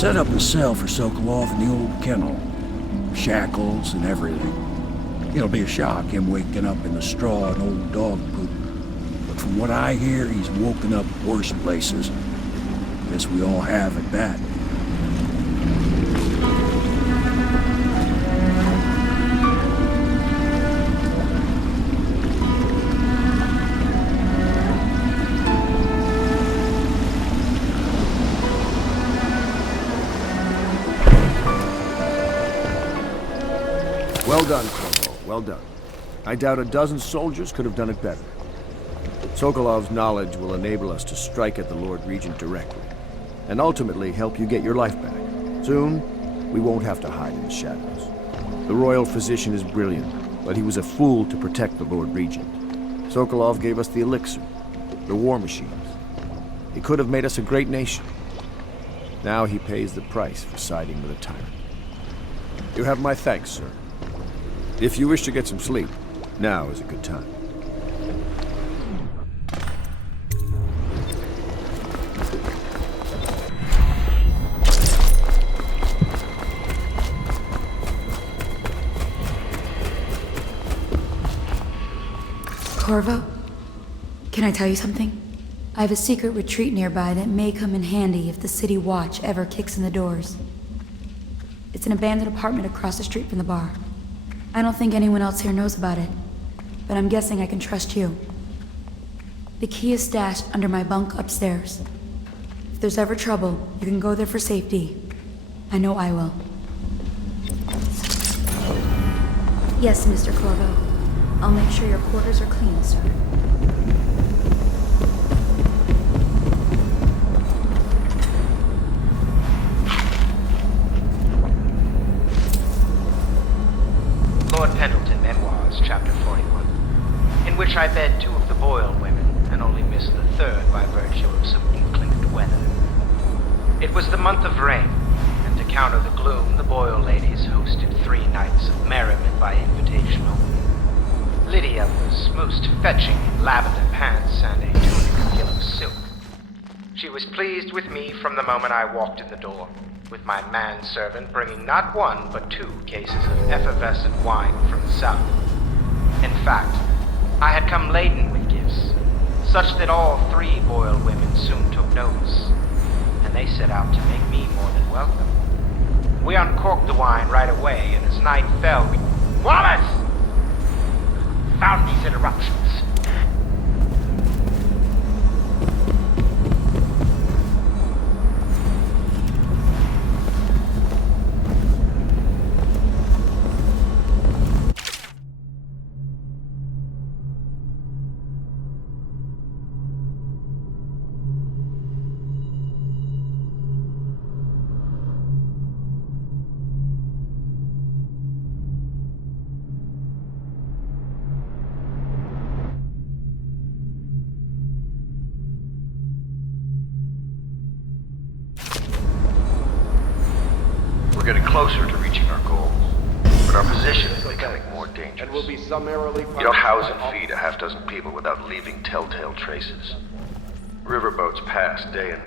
set up a cell for Sokolov in the old kennel. Shackles and everything. It'll be a shock, him waking up in the straw and old dog poop. But from what I hear, he's woken up worse places. Guess we all have at that. Well done, Corvo. Well done. I doubt a dozen soldiers could have done it better. Sokolov's knowledge will enable us to strike at the Lord Regent directly, and ultimately help you get your life back. Soon, we won't have to hide in the shadows. The royal physician is brilliant, but he was a fool to protect the Lord Regent. Sokolov gave us the elixir, the war machines. He could have made us a great nation. Now he pays the price for siding with a tyrant. You have my thanks, sir. If you wish to get some sleep, now is a good time. Corvo, can I tell you something? I have a secret retreat nearby that may come in handy if the city watch ever kicks in the doors. It's an abandoned apartment across the street from the bar. I don't think anyone else here knows about it, but I'm guessing I can trust you. The key is stashed under my bunk upstairs. If there's ever trouble, you can go there for safety. I know I will. Yes, Mr. Corvo. I'll make sure your quarters are clean, sir. Lord Pendleton Memoirs, Chapter 41, in which I bed two of the Boyle women and only missed the third by virtue of some inclement weather. It was the month of rain, and to counter the gloom, the Boyle ladies hosted 3 nights of merriment by invitation only. Lydia was most fetching in lavender pants and a tunic of yellow silk. She was pleased with me from the moment I walked in the door, with my manservant bringing not 1 but 2 cases of effervescent wine from the south. In fact, I had come laden with gifts, such that all 3 Boyle women soon took notice, and they set out to make me more than welcome. We uncorked the wine right away, and as night fell, we... Wallace! Found these interruptions. We're getting closer to reaching our goals, but our position is becoming more dangerous. And will be summarily... You don't house and feed a half-dozen people without leaving telltale traces. Riverboats pass day and...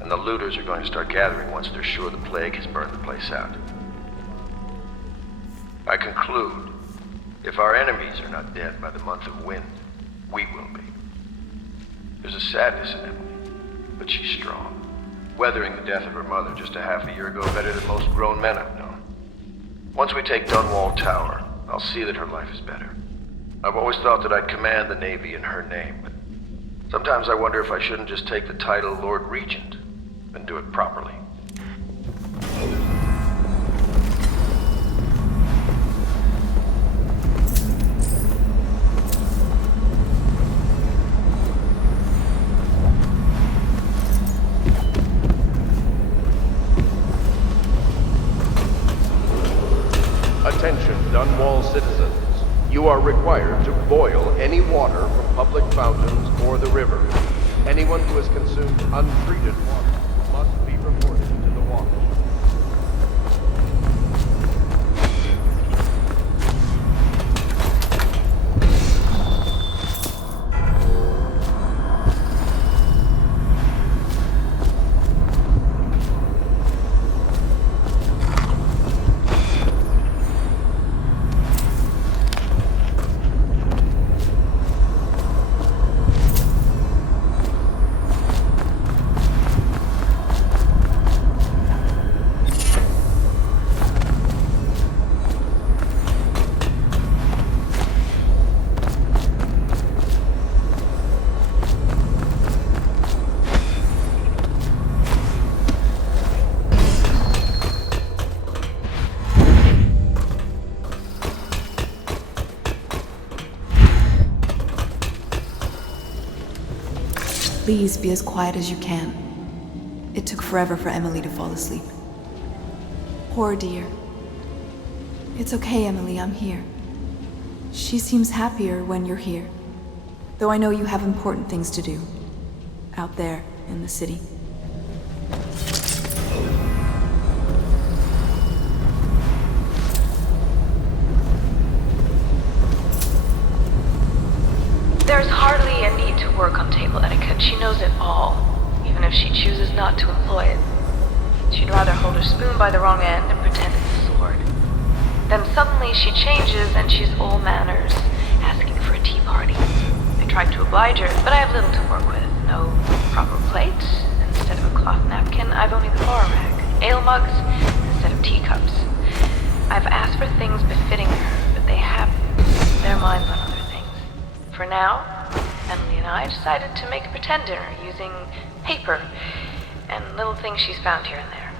and the looters are going to start gathering once they're sure the plague has burned the place out. I conclude, if our enemies are not dead by the month of wind, we will be. There's a sadness in Emily, but she's strong. Weathering the death of her mother just a half a year ago better than most grown men I've known. Once we take Dunwall Tower, I'll see that her life is better. I've always thought that I'd command the Navy in her name, but sometimes I wonder if I shouldn't just take the title Lord Regent and do it properly. Attention, Dunwall citizens. You You are required to boil any water from public fountains or the river. Anyone who has consumed untreated water must be reported to the watch. Please be as quiet as you can. It took forever for Emily to fall asleep. Poor dear. It's okay, Emily, I'm here. She seems happier when you're here. Though I know you have important things to do. Out there, in the city. There's hardly a need to work on table etiquette. She knows it all, even if she chooses not to employ it. She'd rather hold her spoon by the wrong end and pretend it's a sword. Then suddenly she changes and she's all manners, asking for a tea party. I tried to oblige her, but I have little to work with. No proper plate. Instead of a cloth napkin, I've only the bar rack. Ale mugs instead of teacups. I've asked for things befitting her, but they have their minds on other things. For now, Emily and I decided to make a pretend dinner using paper and little things she's found here and there.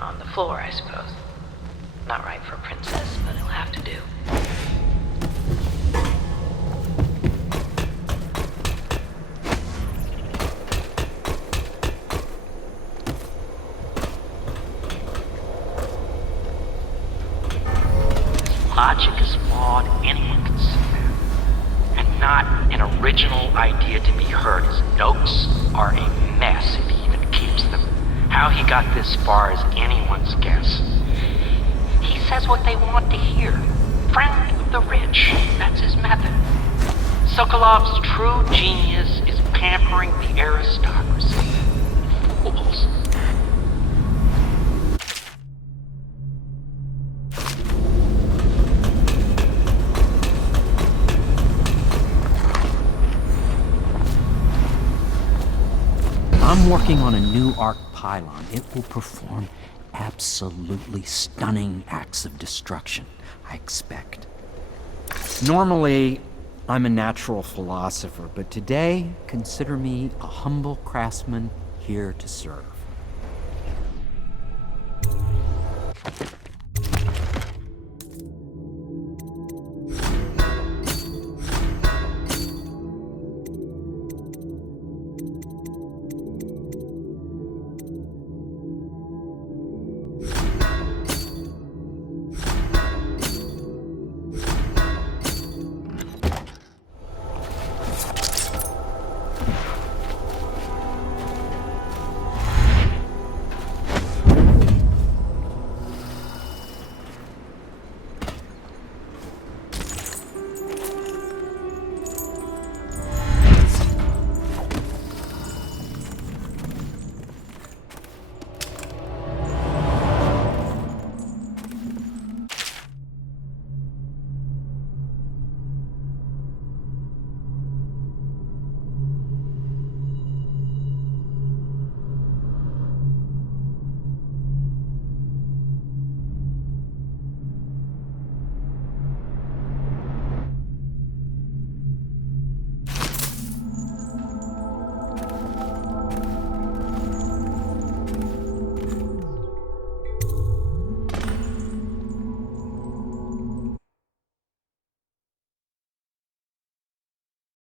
On the floor, I suppose. Not right for a princess, but it'll have to do. Logic is flawed, anyone can see that. And not an original idea to be heard. His notes are a mess if he even keeps them. How he got this far is anyone's guess. He says what they want to hear. Friend of the rich, that's his method. Sokolov's true genius is pampering the aristocracy. Fools. I'm working on a new arc pylon. It will perform absolutely stunning acts of destruction, I expect. Normally, I'm a natural philosopher, but today, consider me a humble craftsman here to serve.